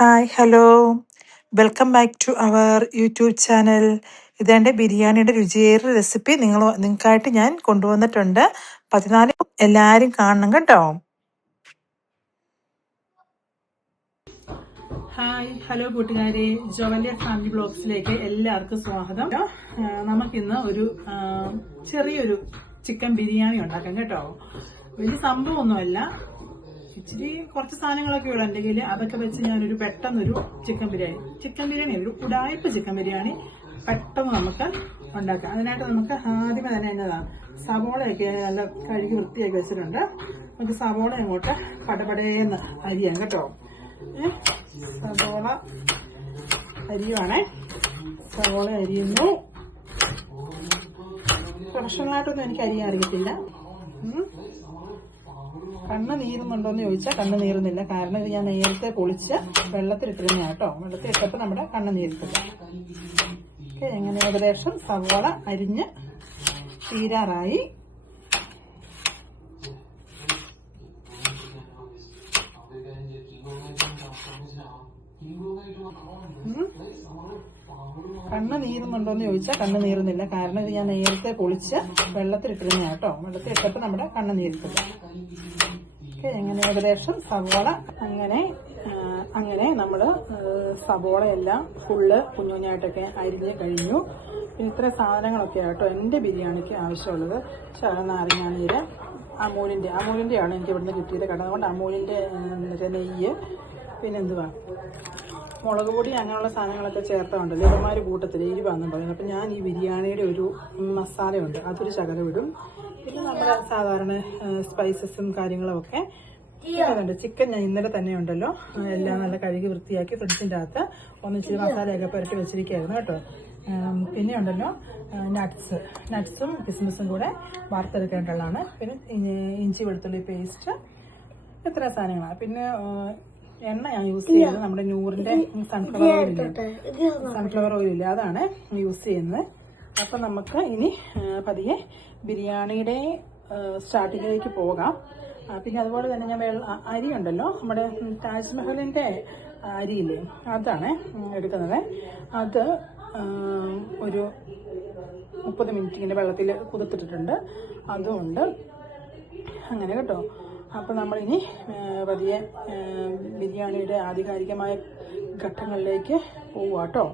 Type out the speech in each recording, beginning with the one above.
Hi hello welcome back to our YouTube channel. ഇതെൻ്റെ ബിരിയാണിയുടെ രുചിയേറിയ recipe നിങ്ങൾക്കായിട്ട് ഞാൻ കൊണ്ടുവന്നിട്ടുണ്ട്. 14 എല്ലാവരും കാണണം കേട്ടോ. ഹായ് ഹലോ കൂട്ടുകാരെ, ജോവലിയ ഫാമിലി ബ്ലോഗ്സിലേക്ക് എല്ലാവർക്കും സ്വാഗതം. നമുക്കിന്ന് ഒരു ചെറിയൊരു ചിക്കൻ ബിരിയാണി ഉണ്ടാക്കാം കേട്ടോ. വലിയ സംഭവമൊന്നുമല്ല, ഇച്ചിരി കുറച്ച് സാധനങ്ങളൊക്കെ ഉള്ളു എൻ്റെ കയ്യിൽ. അതൊക്കെ വെച്ച് ഞാനൊരു പെട്ടെന്നൊരു ചിക്കൻ ബിരിയാണി ഒരു ഉടായ്പ ചിക്കൻ ബിരിയാണി പെട്ടെന്ന് നമുക്ക് ഉണ്ടാക്കാം. അതിനായിട്ട് നമുക്ക് ആദ്യമേ തന്നെ എന്നതാണ് സവോളയൊക്കെ നല്ല കഴുകി വൃത്തിയാക്കി വെച്ചിട്ടുണ്ട്. നമുക്ക് സവോള അങ്ങോട്ട് പടപടേന്ന് അരിയാം കേട്ടോ. സവോള അരിയുവാണേ. സവോള അരിയുന്നു. പ്രൊഫഷണലായിട്ടൊന്നും എനിക്ക് അരിയാൻ അറിയത്തില്ല. കണ്ണ് നീറുന്നുണ്ടോയെന്ന് ചോദിച്ചാൽ കണ്ണ് നീറുന്നില്ല. കാരണം ഇത് ഞാൻ നേരത്തെ പൊളിച്ച് വെള്ളത്തിലിട്ടിരുന്ന കേട്ടോ. വെള്ളത്തിലിട്ടപ്പോൾ നമ്മുടെ കണ്ണ് നീരത്തില്ല. ഓക്കെ, എങ്ങനെ ഏകദേശം സവോള അരിഞ്ഞ് തീരാറായി. കണ്ണ് നീറുന്നുണ്ടോയെന്ന് ചോദിച്ചാൽ കണ്ണ് നീറുന്നില്ല. കാരണം ഇത് ഞാൻ നേരത്തെ പൊളിച്ച് വെള്ളത്തിലിട്ടിരുന്ന കേട്ടോ. വെള്ളത്തിലിട്ടപ്പോൾ നമ്മുടെ കണ്ണ് നീരത്തില്ല. ഓക്കെ, എങ്ങനെ ഏകദേശം സവോള അങ്ങനെ നമ്മൾ സവോളയെല്ലാം ഫുള്ള് കുഞ്ഞുകുഞ്ഞായിട്ടൊക്കെ അരിഞ്ഞ് കഴിഞ്ഞു. പിന്നെ ഇത്ര സാധനങ്ങളൊക്കെ ആട്ടോ എൻ്റെ ബിരിയാണിക്ക് ആവശ്യമുള്ളത്. നാരങ്ങാനീര്, അമൂലിൻ്റെയാണ് എനിക്ക് ഇവിടുന്ന് കിട്ടിയത്. കട കൊണ്ട് അമൂലിൻ്റെ നെയ്യ്, പിന്നെന്തുവാ മുളക് പൊടി, അങ്ങനെയുള്ള സാധനങ്ങളൊക്കെ ചേർത്തുണ്ടല്ലോ ഇവന്മാർ കൂട്ടത്തിൽ എരിവാന്നും പറയുന്നത്. അപ്പം ഞാൻ ഈ ബിരിയാണിയുടെ ഒരു മസാലയുണ്ട്, അതൊരു ശകലം ഇടും. പിന്നെ നമ്മുടെ സാധാരണ സ്പൈസസും കാര്യങ്ങളുമൊക്കെ ഇടുന്നുണ്ട്. ചിക്കൻ ഞാൻ ഇന്നലെ തന്നെ ഉണ്ടല്ലോ എല്ലാം നല്ല കഴുകി വൃത്തിയാക്കി ഫ്രിഡ്ജിൻ്റെ അകത്ത് ഒന്നിച്ചിരി മസാലയൊക്കെ പുരട്ടി വെച്ചിരിക്കുകയായിരുന്നു കേട്ടോ. പിന്നെ ഉണ്ടല്ലോ നട്ട്സും കിസ്മിസും കൂടെ വറുത്തെടുക്കേണ്ടതാണ്. പിന്നെ ഇഞ്ചി വെളുത്തുള്ളി പേസ്റ്റ്, ഇത്ര സാധനങ്ങളാണ്. പിന്നെ എണ്ണ ഞാൻ യൂസ് ചെയ്യുന്നത് നമ്മുടെ നൂറിൻ്റെ സൺഫ്ലവർ ഓയിലില്ല, അതാണ് യൂസ് ചെയ്യുന്നത്. അപ്പം നമുക്ക് ഇനി പതിയെ ബിരിയാണിയുടെ സ്റ്റാർട്ടിങ്ങിലേക്ക് പോകാം. പിന്നെ അതുപോലെ തന്നെ ഞാൻ അരി ഉണ്ടല്ലോ, നമ്മുടെ താജ്മഹലിൻ്റെ അരിയില്ലേ, അതാണ് എടുക്കുന്നത്. അത് ഒരു 30 മിനിറ്റ് ഇങ്ങനെ വെള്ളത്തിൽ കുതിർത്തിട്ടിട്ടുണ്ട്. അതുകൊണ്ട് അങ്ങനെ കേട്ടോ. അപ്പോൾ നമ്മളിനി പതിയെ ബിരിയാണിയുടെ ആധികാരികമായ ഘട്ടങ്ങളിലേക്ക് പോവുക കേട്ടോ.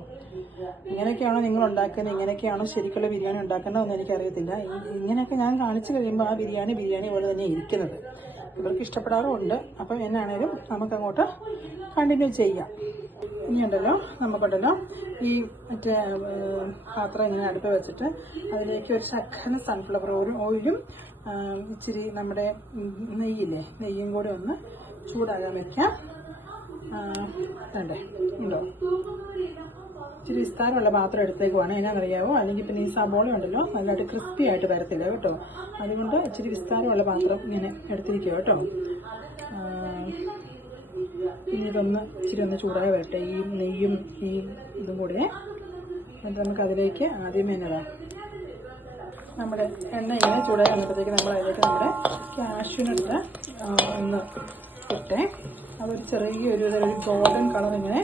ഇങ്ങനെയൊക്കെയാണോ നിങ്ങൾ ഉണ്ടാക്കുന്നത്, ഇങ്ങനെയൊക്കെയാണോ ശരിക്കുള്ള ബിരിയാണി ഉണ്ടാക്കേണ്ടതെന്ന് എനിക്കറിയത്തില്ല. ഇങ്ങനെയൊക്കെ ഞാൻ കാണിച്ചു കഴിയുമ്പോൾ ആ ബിരിയാണി പോലെ തന്നെ ഇരിക്കുന്നത് ഇവർക്ക് ഇഷ്ടപ്പെടാറുമുണ്ട്. അപ്പം എന്നാണേലും നമുക്കങ്ങോട്ട് കണ്ടിന്യൂ ചെയ്യാം. ഇനിയുണ്ടല്ലോ നമുക്കുണ്ടല്ലോ ഈ മറ്റേ പാത്രം ഇങ്ങനെ അടുപ്പ് വെച്ചിട്ട് അതിലേക്ക് ഒരു ശക്കന സൺഫ്ലവർ ഓയിലും ഇച്ചിരി നമ്മുടെ നെയ്യും കൂടെ ഒന്ന് ചൂടാകാൻ വെക്കാം. വേണ്ടേ ഉണ്ടോ, ഇച്ചിരി വിസ്താരമുള്ള പാത്രം എടുത്തേക്കുവാണ്. എന്നാണെന്നറിയാവോ, അല്ലെങ്കിൽ പിന്നെ ഈ സബോള ഉണ്ടല്ലോ നല്ലതായിട്ട് ക്രിസ്പി ആയിട്ട് വരത്തില്ല കേട്ടോ. അതുകൊണ്ട് ഇച്ചിരി വിസ്താരമുള്ള പാത്രം ഇങ്ങനെ എടുത്തിരിക്കുക കേട്ടോ. പിന്നെ ഇച്ചിരി ഒന്ന് ചൂടായി വരട്ടെ, ഈ നെയ്യും ഈ ഇതും കൂടെ. എന്നിട്ട് നമുക്ക് അതിലേക്ക് ആദ്യമേ നമ്മുടെ എണ്ണ ഇങ്ങനെ ചൂടായി വന്നപ്പോഴത്തേക്ക് നമ്മൾ അതിലേക്ക് നമ്മുടെ കാഷ്യൂനട്ട് ഒന്ന് ഇട്ടേ. അതൊരു ചെറിയൊരു ഗോൾഡൻ കളർ ഇങ്ങനെ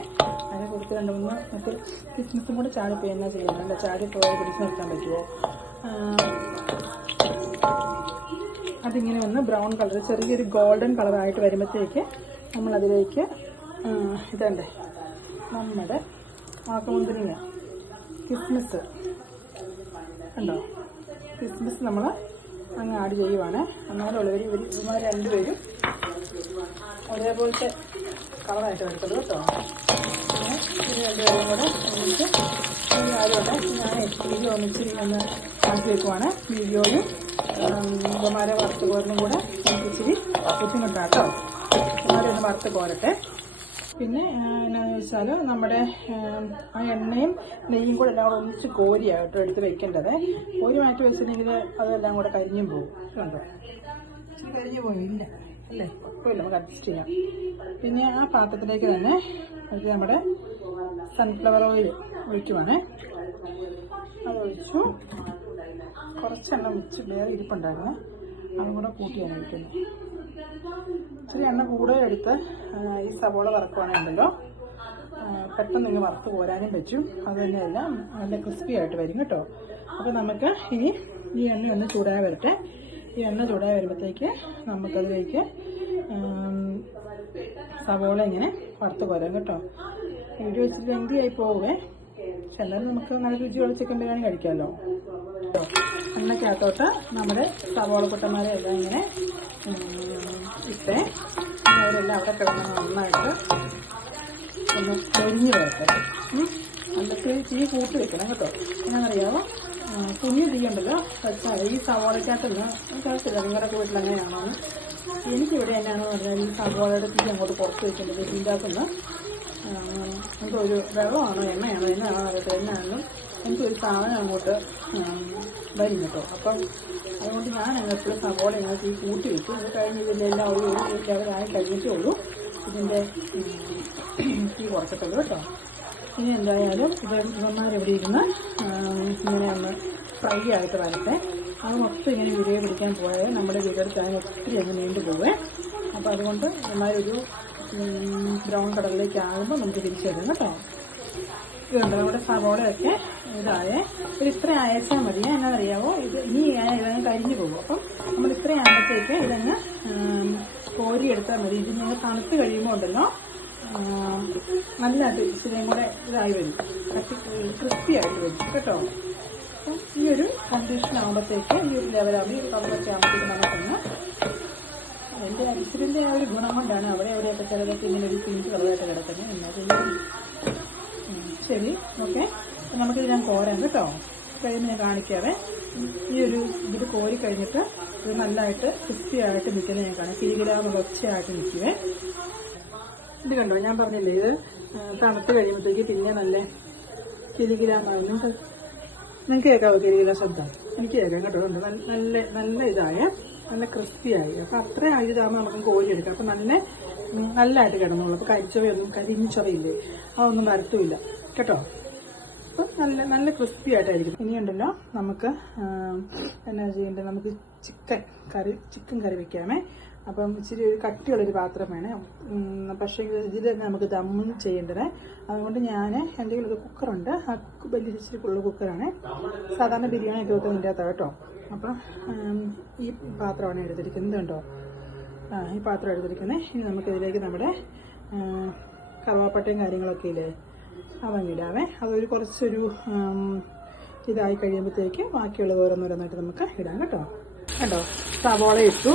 അതിനെ കൊടുത്ത് 2-3 നമുക്ക് കിസ്മിസും കൂടെ ചാടിപ്പോയി എന്നാ ചെയ്യുന്നുണ്ട്. ചാടിപ്പോയി പിടിച്ച് നിർത്താൻ പറ്റുമോ? അതിങ്ങനെ ഒന്ന് ബ്രൗൺ കളർ, ചെറിയൊരു ഗോൾഡൻ കളറായിട്ട് വരുമ്പോഴത്തേക്ക് നമ്മളതിലേക്ക് ഇതണ്ടേ നമ്മുടെ ആക്കമുന്തിരിങ്ങ, കിസ്മിസ് കണ്ടോ, കിസ്മിസ് നമ്മൾ അങ്ങ് ആഡ് ചെയ്യുവാണ്. എന്നാലും ഇവന്മാർ രണ്ടുപേരും ഒരേപോലത്തെ കളറായിട്ട് എടുത്തത് കേട്ടോ. പിന്നെ ഇത് രണ്ടുപേരും കൂടെ ഒന്നിച്ച് ഈ കാര്യമുണ്ട്. ഞാൻ വീഡിയോ ഒന്നിച്ചിരി ഒന്ന് കാണിച്ചു വെക്കുവാണ്. വീഡിയോയും ഇവന്മാരെ വറുത്ത് കോരനും കൂടെ എനിക്കിച്ചിരി ബുദ്ധിമുട്ടാട്ടോ. ഇവന്മാരെ ഒന്ന് വറുത്ത് കോരട്ടെ. പിന്നെ എന്നാന്ന് വെച്ചാൽ നമ്മുടെ ആ എണ്ണയും നെയ്യും കൂടെ എല്ലാം കൂടെ ഒന്നിച്ച് കോരിയാട്ടോ എടുത്ത് വെക്കേണ്ടത്. കോരി മാറ്റി വെച്ചിട്ടുണ്ടെങ്കിൽ അതെല്ലാം കൂടെ കരിഞ്ഞും പോകും. കണ്ടോ, ഇച്ചിരി കരിഞ്ഞു പോയില്ല അല്ലേ, കുഴപ്പമില്ല, നമുക്ക് അഡ്ജസ്റ്റ് ചെയ്യാം. പിന്നെ ആ പാത്രത്തിലേക്ക് തന്നെ നമ്മുടെ സൺഫ്ലവർ ഓയിൽ ഒഴിക്കുവാണേ. അതൊഴിച്ചു. കുറച്ചെണ്ണ വെച്ച് വേറെ ഇരിപ്പുണ്ടായിരുന്നു, അതും കൂടെ കൂട്ടിയാണ് ഒഴിക്കുന്നത്. ഇച്ചിരി എണ്ണ കൂടുതലെടുത്ത് ഈ സവോള വറക്കുവാനുണ്ടല്ലോ പെട്ടെന്ന് നിങ്ങൾ വറുത്ത് കോരാനും പറ്റും. അത് തന്നെയല്ല നല്ല ക്രിസ്പി ആയിട്ട് വരും കേട്ടോ. അപ്പോൾ നമുക്ക് ഇനി ഈ എണ്ണ ഒന്ന് ചൂടായി വരട്ടെ. ഈ എണ്ണ ചൂടായി വരുമ്പോഴത്തേക്ക് നമുക്കതിലേക്ക് സവോള ഇങ്ങനെ വറുത്ത് കോരാം കേട്ടോ. വീഡിയോ വെച്ചിട്ട് ലെങ്തിയായി പോവേ, പക്ഷെ എന്നാലും നമുക്ക് നല്ല രുചിയുള്ള ചിക്കൻ ബിരിയാണി കഴിക്കാമല്ലോ. എണ്ണയ്ക്കകത്തോട്ട് നമ്മുടെ സവോള കുട്ടന്മാരെ എല്ലാം ഇങ്ങനെ ഇട്ടേ അവരെല്ലാം അവിടെ കിടന്ന് നന്നായിട്ട് ഒന്ന് പൊരിഞ്ഞ് വരട്ടെ. അതൊക്കെ തീ കൂട്ടി വെക്കണം കേട്ടോ. എന്നാണെന്നറിയാമോ, കുഞ്ഞു തീ ഉണ്ടല്ലോ വെച്ചാൽ ഈ സവോളയ്ക്കകത്തുനിന്ന് എനിക്കറിയത്തില്ല നിങ്ങളുടെയൊക്കെ വീട്ടിൽ എങ്ങനെയാണോന്ന്. എനിക്കിവിടെ എന്നാണെന്ന് പറഞ്ഞാൽ ഈ സവോളയുടെ തീ അങ്ങോട്ട് പുറത്ത് വെക്കേണ്ടത്. ഇതിൻ്റെ അകത്തുനിന്ന് എനിക്കൊരു വെള്ളമാണോ എണ്ണയാണോ എന്നാണോ അറിയട്ടെ, എന്നാണെന്നും എനിക്കൊരു സാധനം അങ്ങോട്ട് വരും കേട്ടോ. അപ്പം അതുകൊണ്ട് ഞാൻ എപ്പോഴും സവോള ഞങ്ങൾ തീ കൂട്ടി വെക്കും. അത് കഴിഞ്ഞ് ഇതിലെല്ലാം ഒരു ലെവലായി കഴിഞ്ഞിട്ടേ ഉള്ളൂ ഇതിൻ്റെ തീ കുറച്ചിട്ടുള്ളൂ കേട്ടോ. ഇനി എന്തായാലും ഇവന്മാരെവിടെ ഇരുന്ന് ഇങ്ങനെ ഒന്ന് ഫ്രൈ ആയിട്ട് വരട്ടെ. അത് മൊത്തം ഇങ്ങനെ വീഡിയോ പിടിക്കാൻ പോയാൽ നമ്മുടെ വീടെടുക്കാൻ ഒത്തിരി അങ്ങ് നീണ്ടു പോവേ. അപ്പോൾ അതുകൊണ്ട് ഇവന്മാരൊരു ബ്രൗൺ കളറിലേക്ക് ആകുമ്പോൾ നമുക്ക് തിരിച്ചിടും കേട്ടോ. ഇതുണ്ട് നമ്മുടെ സവോളയൊക്കെ ഇതായേ. ഇത്ര അയച്ചാൽ മതി. എന്നാണെന്നറിയാവോ, ഇത് ഇനി ഇതങ്ങ് കരിഞ്ഞു പോകും. അപ്പം നമ്മൾ ഇത്ര ആകുമ്പോഴത്തേക്ക് ഇതങ്ങ് കോരിയെടുത്താൽ മതി. ഇത് നിങ്ങൾ തണുത്ത് കഴിയുമ്പോൾ ഉണ്ടല്ലോ നല്ലതായിട്ട് ഇച്ചിരിയും കൂടെ ഇതായി വരും, ക്രിസ്പി ആയിട്ട് വരും കേട്ടോ. അപ്പം ഈ ഒരു കണ്ടീഷൻ ആകുമ്പോഴത്തേക്ക് ഈ ഒരു ലെവലാകുമ്പോൾ ഈ കളറൊക്കെ ആകുമ്പോഴത്തേക്ക് നമുക്കൊന്ന് അതിൻ്റെ അരിച്ചിലിൻ്റെ ആ ഒരു ഗുണം കൊണ്ടാണ് അവിടെയൊക്കെ ചിലതൊക്കെ ഇങ്ങനെ ഒരു പിങ്ക് കളറായിട്ട് കിടക്കുന്നത്. എന്നാൽ ശരി, ഓക്കെ. നമുക്കിത് ഞാൻ കോരാം കേട്ടോ. കഴിഞ്ഞ് ഞാൻ കാണിക്കാവേ. ഈ ഒരു ഇത് കോരി കഴിഞ്ഞിട്ട് ഇത് നല്ലതായിട്ട് ക്രിസ്പി ആയിട്ട് നിൽക്കുന്നത് ഞാൻ കാണാം. കിരികിലാന്ന് ഒച്ചയായിട്ട് നിൽക്കുവേ. ഇത് കണ്ടോ, ഞാൻ പറഞ്ഞില്ലേ ഇത് തണുത്ത് കഴിയുമ്പോഴത്തേക്ക് പിന്നെ നല്ല കിരികിലാന്നാവും. നിങ്ങൾക്ക് കേൾക്കാവോ കിരികില ശബ്ദം? എനിക്ക് കേൾക്കാം കേട്ടോ. നല്ല നല്ല ഇതായ നല്ല ക്രിസ്പിയായി. അപ്പം അത്ര ഇതാകുമ്പോൾ നമുക്ക് കോരിയെടുക്കാം. അപ്പം നല്ലതായിട്ട് കിടന്നുള്ളൂ. അപ്പോൾ കരിച്ചവയൊന്നും കരിഞ്ഞുച്ചവയില്ലേ അതൊന്നും വരത്തുമില്ല കേട്ടോ. അപ്പം നല്ല ക്രിസ്പി ആയിട്ടായിരിക്കും. ഇനിയുണ്ടല്ലോ നമുക്ക് എന്നാ ചെയ്യേണ്ടത്, നമുക്ക് ചിക്കൻ കറി വെക്കാമേ. അപ്പം ഇച്ചിരി ഒരു കട്ടിയുള്ളൊരു പാത്രം വേണേ. പക്ഷേ ഇതിൽ നമുക്ക് ദമ്മും ചെയ്യേണ്ടത്. അതുകൊണ്ട് ഞാൻ എൻ്റെ കയ്യിൽ ഒരു കുക്കറുണ്ട്. ആ വലിയ ഇച്ചിരി ഉള്ള കുക്കറാണ്. സാധാരണ ബിരിയാണി ഒക്കെ വെക്കുന്നത് ഇതിൻ്റെ അകത്താണ് കേട്ടോ. അപ്പം ഈ പാത്രമാണ് എടുത്തിരിക്കുന്നത് കേട്ടോ. ഈ പാത്രം എടുത്തിരിക്കുന്നത്. ഇനി നമുക്കിതിലേക്ക് നമ്മുടെ കറുവാപ്പട്ടയും കാര്യങ്ങളൊക്കെ ഇല്ലേ അതങ്ങിടാവേ. അതൊരു കുറച്ചൊരു ഇതായി കഴിയുമ്പോഴത്തേക്ക് ബാക്കിയുള്ളത് ഓരോന്നോരോന്നായിട്ട് നമുക്ക് ഇടാം കേട്ടോ. കേട്ടോ, സവോള ഇട്ടു,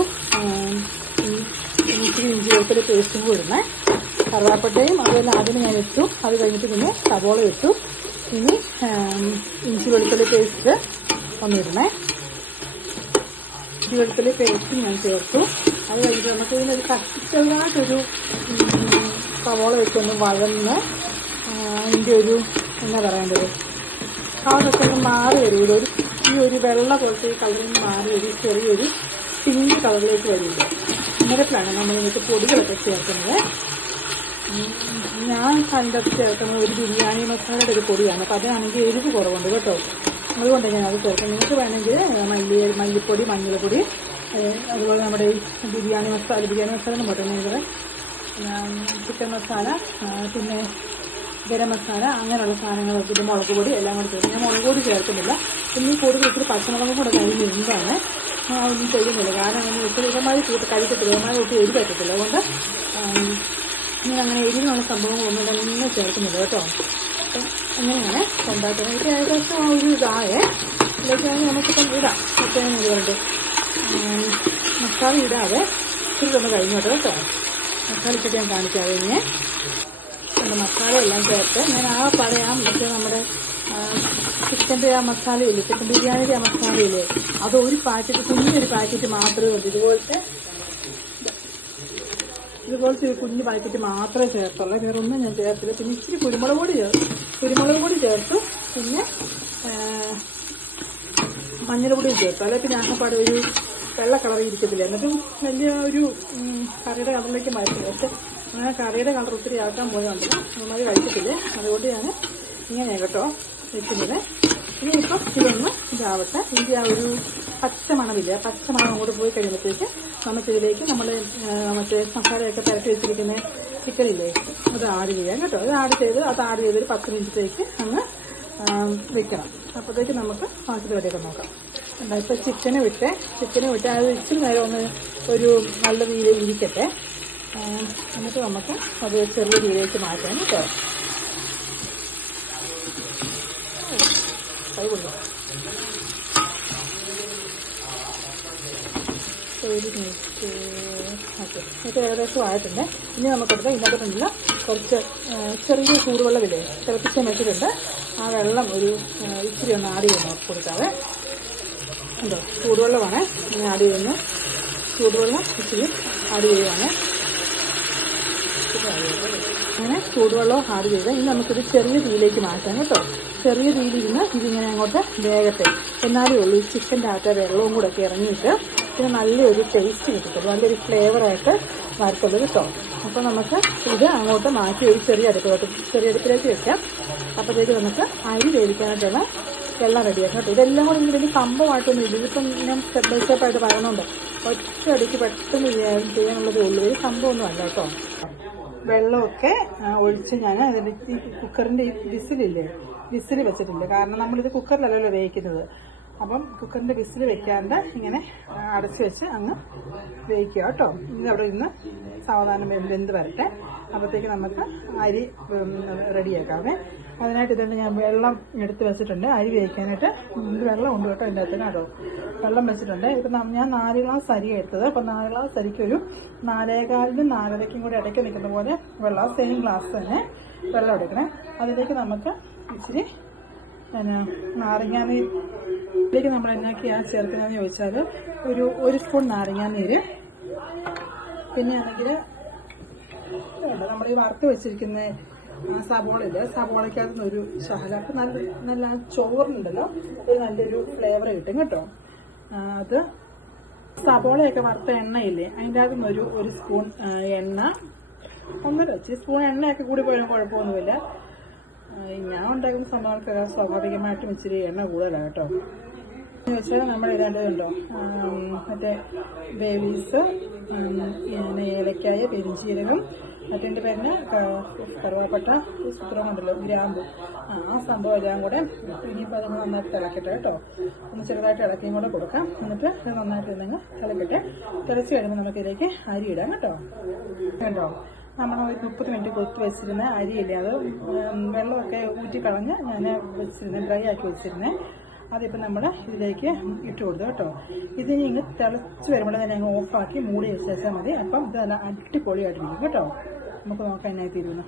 ഇച്ചിരി ഇഞ്ചി വെളുത്തുള്ളി പേസ്റ്റും കൂടി ഇടണേ. കറുവാപ്പട്ടയും അതുപോലെ ആദ്യം ഞാൻ ഇട്ടു. അത് കഴിഞ്ഞിട്ട് പിന്നെ സവോള ഇട്ടു. ഇനി ഇഞ്ചി വെളുത്തുള്ളി പേസ്റ്റ് ഒന്നിടണേ. ഇഞ്ചി വെളുത്തുള്ളി പേസ്റ്റും ഞാൻ ചേർത്തു. അത് കഴിഞ്ഞിട്ട് നമുക്ക് ഇതിനൊരു കട്ടിച്ചതായിട്ടൊരു സവോള വെച്ചൊന്ന് വഴന്ന് അതിൻ്റെ ഒരു എന്നാ പറയേണ്ടത് അതൊക്കെ ഒന്ന് മാറി വരുമല്ലോ. ഈ ഒരു വെള്ള പോലത്തെ ഈ കളറിൽ നിന്ന് മാറി ഒരു ചെറിയൊരു പിങ്ക് കളറിലേക്ക് വരുമല്ലോ. അന്നേരത്തിലാണ് നമ്മൾ ഇതിനകത്ത് പൊടികളൊക്കെ ചേർക്കുന്നത്. ഞാൻ അതിൻ്റെ അകത്ത് ചേർക്കുന്നത് ഒരു ബിരിയാണി മസാലയുടെ ഒരു പൊടിയാണ്. അപ്പോൾ അതാണെങ്കിൽ എരിവ് കുറവുണ്ട് കേട്ടോ. അതുകൊണ്ട് ഞാൻ അത് ചേർക്കാം. നിങ്ങൾക്ക് വേണമെങ്കിൽ മല്ലിപ്പൊടി, മഞ്ഞൾപ്പൊടി, അതുപോലെ നമ്മുടെ ഈ ബിരിയാണി മസാല എന്ന് പറയുന്നത് ചിക്കൻ മസാല, പിന്നെ ഗരം മസാല, അങ്ങനെയുള്ള സാധനങ്ങളൊക്കെ ഇത് മുളക് പൊടി എല്ലാം കൂടി ചേർക്കും. ഞാൻ മുളക് പൊടി ചേർക്കുന്നില്ല. പിന്നെ ഈ കൂടുതൽ ഇത്തിരി പച്ചമുളകും കൂടെ കഴിഞ്ഞ് എന്താണ് ഒന്നും ചെയ്യുന്നില്ല. കാരണം അങ്ങനെ ഇത്തിരി ഇതമായി കഴിക്കത്തില്ല, ഇതമായി ഒട്ടും എരി പറ്റത്തില്ല. അതുകൊണ്ട് ഞാൻ അങ്ങനെ എരിവിനുള്ള സംഭവങ്ങളൊന്നും തന്നെ ചേർക്കുന്നില്ല കേട്ടോ. അപ്പം അങ്ങനെയാണ് ഉണ്ടാക്കുന്നത്. ഇത് ഏകദേശം ആ ഒരു ഇതായേ. ഇതിലേക്ക് നമുക്കിപ്പം ഇടാം. മറ്റേ ഇതുകൊണ്ട് മസാല ഇടാതെ ഇത്തിരി ഒന്ന് കഴിഞ്ഞോട്ടെ കേട്ടോ. മസാല ഇട്ടിട്ട് ഞാൻ കാണിക്കാതെ ഇങ്ങനെ മസാല എല്ലാം ചേർത്ത് ഞാൻ ആ പറയാം. മറ്റേ നമ്മുടെ ചിക്കൻ്റെ ആ മസാലയില്ലേ, ചിക്കൻ ബിരിയാണിയുടെ ആ മസാലയില്ലേ, അത് ഒരു പാക്കറ്റ്, കുഞ്ഞൊരു പാക്കറ്റ് മാത്രമേ ഉള്ളൂ. ഇതുപോലത്തെ ഒരു കുഞ്ഞു പാക്കറ്റ് മാത്രമേ ചേർത്തുള്ളൂ. വേറെ ഒന്നും ഞാൻ ചേർത്തില്ല. പിന്നെ ഇച്ചിരി കുരുമുളക് പൊടി ചേർത്തു. പിന്നെ മഞ്ഞൾപ്പൊടിയും ചേർത്തു. അല്ലെങ്കിൽ പിന്നെ ആകപ്പാടെ ഒരു വെള്ള കളറിൽ ഇരിക്കത്തില്ല. എന്നിട്ടും വലിയ ഒരു കറിയുടെ കളറിലേക്ക് മാറ്റും. പക്ഷെ അങ്ങനെ കറിയുടെ കളർ ഒത്തിരി ആക്കാൻ പോയതുകൊണ്ട് നന്നായി കഴിക്കത്തില്ലേ. അതുകൊണ്ട് ഞാൻ ഇങ്ങനെയാണ് കേട്ടോ വെക്കുന്നത്. ഇനിയിപ്പം ഇതൊന്ന് ഇതാവട്ടെ. ഇതിൻ്റെ ആ ഒരു പച്ചമണമില്ല, പച്ചമണം അങ്ങോട്ട് പോയി കഴിയുമ്പോഴത്തേക്ക് നമുക്കിതിലേക്ക് നമ്മൾ മറ്റേ മസാലയൊക്കെ പുരട്ടി വെച്ചിരിക്കുന്ന ചിക്കനില്ലേ അത് ആഡ് ചെയ്യാം കേട്ടോ. അത് ആഡ് ചെയ്ത് ഒരു 10 മിനിറ്റത്തേക്ക് അങ്ങ് വെക്കണം. അപ്പോഴത്തേക്ക് നമുക്ക് ബാക്കി പരിപാടിയൊക്കെ നോക്കാം. ഇപ്പോൾ ചിക്കന് വിട്ട് അത് ഇച്ചിരി നേരം ഒന്ന് ഒരു നല്ല രീതിയിൽ ഇരിക്കട്ടെ. എന്നിട്ട് നമുക്ക് അത് ചെറിയ രീതിയിലേക്ക് മാറ്റാം കേട്ടോ. കൈ കൊണ്ടു ഒരു മിനിറ്റ്. ഓക്കെ, ഇത് ഏകദേശം ആയിട്ടുണ്ട്. ഇനി നമുക്കെടുത്ത് ഇതിനകത്ത് മുന്നിൽ കുറച്ച് ചെറിയ ചൂടുവെള്ളമില്ലേ തിളപ്പിച്ച് വെച്ചിട്ടുണ്ട്. ആ വെള്ളം ഒരു ഇച്ചിരി ഒന്ന് ആഡ് ചെയ്യുന്നു കൊടുക്കാതെ. ഉണ്ടോ, ചൂടുവെള്ളമാണ് ഇങ്ങനെ ആഡ് ചെയ്യുന്നു. ചൂടുവെള്ളം ഇച്ചിരി ആഡ് ചെയ്യുവാണ്. അങ്ങനെ ചൂടുവെള്ളം ആഡ് ചെയ്ത് ഇനി നമുക്കിത് ചെറിയ തീയിലേക്ക് മാറ്റാം കേട്ടോ. ചെറിയ തീയിലിരുന്ന് ഇതിങ്ങനെ അങ്ങോട്ട് വേഗത്തെ എന്നാലേ ഉള്ളൂ ഈ ചിക്കൻ്റെ അകത്തെ വെള്ളവും കൂടെ ഒക്കെ ഇറങ്ങിയിട്ട് പിന്നെ നല്ലൊരു ടേസ്റ്റ് കിട്ടത്തുള്ളൂ, നല്ലൊരു ഫ്ലേവറായിട്ട് വരത്തുള്ളൂ കേട്ടോ. അപ്പോൾ നമുക്ക് ഇത് അങ്ങോട്ട് മാറ്റി ഒരു ചെറിയ അടുപ്പിലേക്ക് വെക്കാം. അപ്പോഴത്തേക്ക് നമുക്ക് അരി വേവിക്കാനായിട്ടുള്ള വെള്ളം റെഡിയാക്കാം കേട്ടോ. ഇതെല്ലാം കൂടി ഇതിൽ സംഭവമായിട്ടൊന്നും ഇല്ല. ഇതിപ്പം ഞാൻ സ്റ്റെപ്പ് ബൈ സ്റ്റെപ്പായിട്ട് പറയുന്നുണ്ട്. ഒറ്റ അടിക്ക് പെട്ടെന്ന് ചെയ്യാനുള്ളതേ ഉള്ളൂ, ഒരു സംഭവമൊന്നും അല്ല കേട്ടോ. വെള്ളമൊക്കെ ഒഴിച്ച് ഞാൻ അതിൽ ഈ കുക്കറിൻ്റെ ഈ വിസിൽ വെച്ചിട്ടുണ്ട്. കാരണം നമ്മളിത് കുക്കറിലല്ലല്ലോ വേവിക്കുന്നത്. അപ്പം കുക്കറിൻ്റെ വിസിൽ വെക്കാണ്ട് ഇങ്ങനെ അടച്ചു വെച്ച് അങ്ങ് വേവിക്കുക കേട്ടോ. ഇത് അവിടെ ഇരുന്ന് സാവധാനം വെന്ത് വരട്ടെ. അപ്പോഴത്തേക്ക് നമുക്ക് അരി റെഡിയാക്കാമേ. അതിനായിട്ട് ഇതുകൊണ്ട് ഞാൻ വെള്ളം എടുത്ത് വെച്ചിട്ടുണ്ട്. അരി വേവിക്കാനായിട്ട് വെള്ളം ഉണ്ട് കേട്ടോ എൻ്റെ അകത്തിന് കേട്ടോ. വെള്ളം വെച്ചിട്ടുണ്ട്. ഇപ്പം ഞാൻ 4 ഗ്ലാസ് അരി എടുത്തത്. അപ്പം 4 ഗ്ലാസ് അരിക്കൊരു 4.25 4.5 കൂടി ഇടയ്ക്ക് നിൽക്കുന്ന പോലെ വെള്ളം സെയിം ഗ്ലാസ് തന്നെ വെള്ളം എടുക്കണേ. അതിലേക്ക് നമുക്ക് ഇച്ചിരി നാരങ്ങാനീരിലേക്ക് നമ്മൾ എന്നാക്കിയാണ് ചേർക്കുന്നതെന്ന് ചോദിച്ചാൽ ഒരു സ്പൂൺ നാരങ്ങാനീര്, പിന്നെ ആണെങ്കിൽ നമ്മൾ ഈ വറുത്ത് വെച്ചിരിക്കുന്ന സബോളയില്ല, സബോളയ്ക്കകത്ത് നിന്നൊരു ശകല അപ്പം നല്ല ചോറിനുണ്ടല്ലോ ഒരു നല്ലൊരു ഫ്ലേവർ കിട്ടും കേട്ടോ. അത് സബോളയൊക്കെ വറുത്ത എണ്ണയില്ലേ അതിൻ്റെ അകത്ത് നിന്നൊരു സ്പൂൺ എണ്ണ, 1.5 സ്പൂൺ എണ്ണയൊക്കെ കൂടി പോയാലും കുഴപ്പമൊന്നുമില്ല. ഞാൻ ഉണ്ടാക്കുന്ന സംഭവങ്ങൾക്ക് സ്വാഭാവികമായിട്ടും ഇച്ചിരി എണ്ണ കൂടുതലാണ് കേട്ടോ. എന്ന് വെച്ചാൽ നമ്മൾ ഇടേണ്ടതുണ്ടോ മറ്റേ ബേബീസ്, ഏലക്കായ, പെരിഞ്ചീരകം, മറ്റേ പേരിന് കറുവപ്പട്ട, സുത്രമുണ്ടല്ലോ ഗ്രാമ്പു, ആ സംഭവം എല്ലാം കൂടെ ഇനിയിപ്പോൾ അത് നന്നായിട്ട് തിളക്കട്ടെ കേട്ടോ. ഒന്ന് ചെറുതായിട്ട് ഇളക്കിയും കൂടെ കൊടുക്കാം. എന്നിട്ട് ഇത് നന്നായിട്ട് നിങ്ങൾ തിളക്കട്ടെ. തിളച്ച് കഴിയുമ്പോൾ നമുക്കിതിലേക്ക് അരി ഇടാം കേട്ടോ. കേട്ടോ, നമ്മൾ 30 മിനിറ്റ് കൊത്തി വെച്ചിരുന്ന അരിയില്ലേ അത് വെള്ളമൊക്കെ ഊറ്റി കളഞ്ഞ് ഞാൻ വെച്ചിരുന്നത്, ഡ്രൈ ആക്കി വെച്ചിരുന്നത്. അതിപ്പോൾ നമ്മൾ ഇതിലേക്ക് ഇട്ട് കൊടുത്തു കേട്ടോ. ഇതിനി ഇങ്ങ് തിളച്ച് വരുമ്പോൾ തന്നെ ഞങ്ങൾ ഓഫാക്കി മൂടി വെച്ചാൽ മതി. അപ്പം ഇത് നല്ല അടിപൊളിയായിട്ടിരിക്കും കേട്ടോ. നമുക്ക് നോക്കാം എന്നായി തീരുന്നു.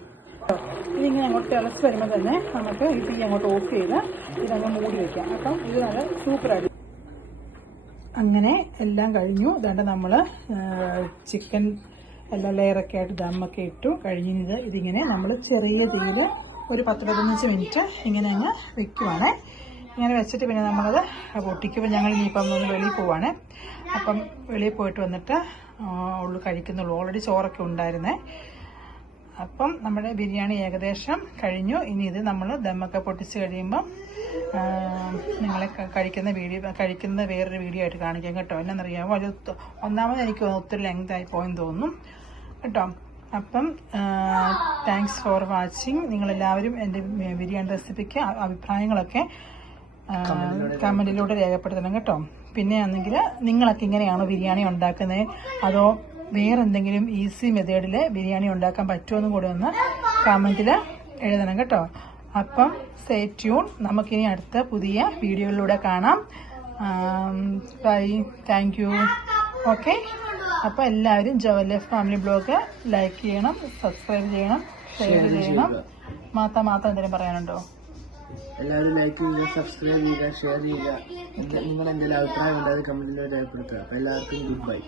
ഇതിങ്ങനെ അങ്ങോട്ട് തിളച്ച് വരുമ്പോൾ തന്നെ നമുക്ക് ഈ തീ അങ്ങോട്ട് ഓഫ് ചെയ്ത് ഇതങ്ങ് മൂടി വയ്ക്കാം. അപ്പം ഇത് നല്ല സൂപ്പറായിട്ട്. അങ്ങനെ എല്ലാം കഴിഞ്ഞു. ഇതാണ്ട് നമ്മൾ ചിക്കൻ എല്ലാ ലെയറൊക്കെ ആയിട്ട് ദമ്മൊക്കെ ഇട്ടു കഴിഞ്ഞത്. ഇതിങ്ങനെ നമ്മൾ ചെറിയ തീയിൽ ഒരു 10-15 മിനിറ്റ് ഇങ്ങനെ അങ്ങ് വെക്കുവാണ്. ഇങ്ങനെ വെച്ചിട്ട് പിന്നെ നമ്മളത് പൊട്ടിക്കുമ്പോൾ ഞങ്ങൾ ഇനിയിപ്പം ഒന്ന് വെളിയിൽ പോവാണ്. അപ്പം വെളിയിൽ പോയിട്ട് വന്നിട്ട് ഉള്ളു കഴിക്കുന്നുള്ളൂ. ഓൾറെഡി ചോറൊക്കെ ഉണ്ടായിരുന്നേ. അപ്പം നമ്മുടെ ബിരിയാണി ഏകദേശം കഴിഞ്ഞു. ഇനി ഇത് നമ്മൾ ദമ്മൊക്കെ പൊട്ടിച്ച് കഴിയുമ്പം നിങ്ങളെ കഴിക്കുന്ന വേറൊരു വീഡിയോ ആയിട്ട് കാണിക്കാം കേട്ടോ. എന്നാന്നറിയാമോ, അത് ഒന്നാമത് എനിക്ക് ഒത്തിരി ലെങ്തായി പോയെന്ന് തോന്നും കേട്ടോ. അപ്പം താങ്ക്സ് ഫോർ വാച്ചിങ്. നിങ്ങളെല്ലാവരും എൻ്റെ ബിരിയാണി റെസിപ്പിക്ക് അഭിപ്രായങ്ങളൊക്കെ കമൻറ്റിലൂടെ രേഖപ്പെടുത്തണം കേട്ടോ. പിന്നെ ആണെങ്കിൽ നിങ്ങളൊക്കെ ഇങ്ങനെയാണോ ബിരിയാണി ഉണ്ടാക്കുന്നത്, അതോ വേറെ എന്തെങ്കിലും ഈസി മെത്തേഡിൽ ബിരിയാണി ഉണ്ടാക്കാൻ പറ്റുമെന്നും കൂടെ ഒന്ന് കമൻറ്റിൽ എഴുതണം കേട്ടോ. അപ്പം സ്റ്റേ ട്യൂൺ. നമുക്കിനി അടുത്ത പുതിയ വീഡിയോയിലൂടെ കാണാം. By, thank you. ഓക്കെ, അപ്പോൾ എല്ലാവരും ജവല്ലഫ് ഫാമിലി ബ്ലോഗ് ലൈക്ക് ചെയ്യണം, സബ്സ്ക്രൈബ് ചെയ്യണം, ഷെയർ ചെയ്യണം. മാത്രം എന്തെങ്കിലും പറയാനുണ്ടോ? എല്ലാവരും ലൈക്ക് ചെയ്യുക, സബ്സ്ക്രൈബ് ചെയ്യുക, ഷെയർ ചെയ്യുക. നിങ്ങൾ എന്തെങ്കിലും അഭിപ്രായം ഉണ്ടായത് കമന്റിലൂടെ രേഖപ്പെടുത്തുക. അപ്പോൾ എല്ലാവർക്കും ഗുഡ് ബൈ.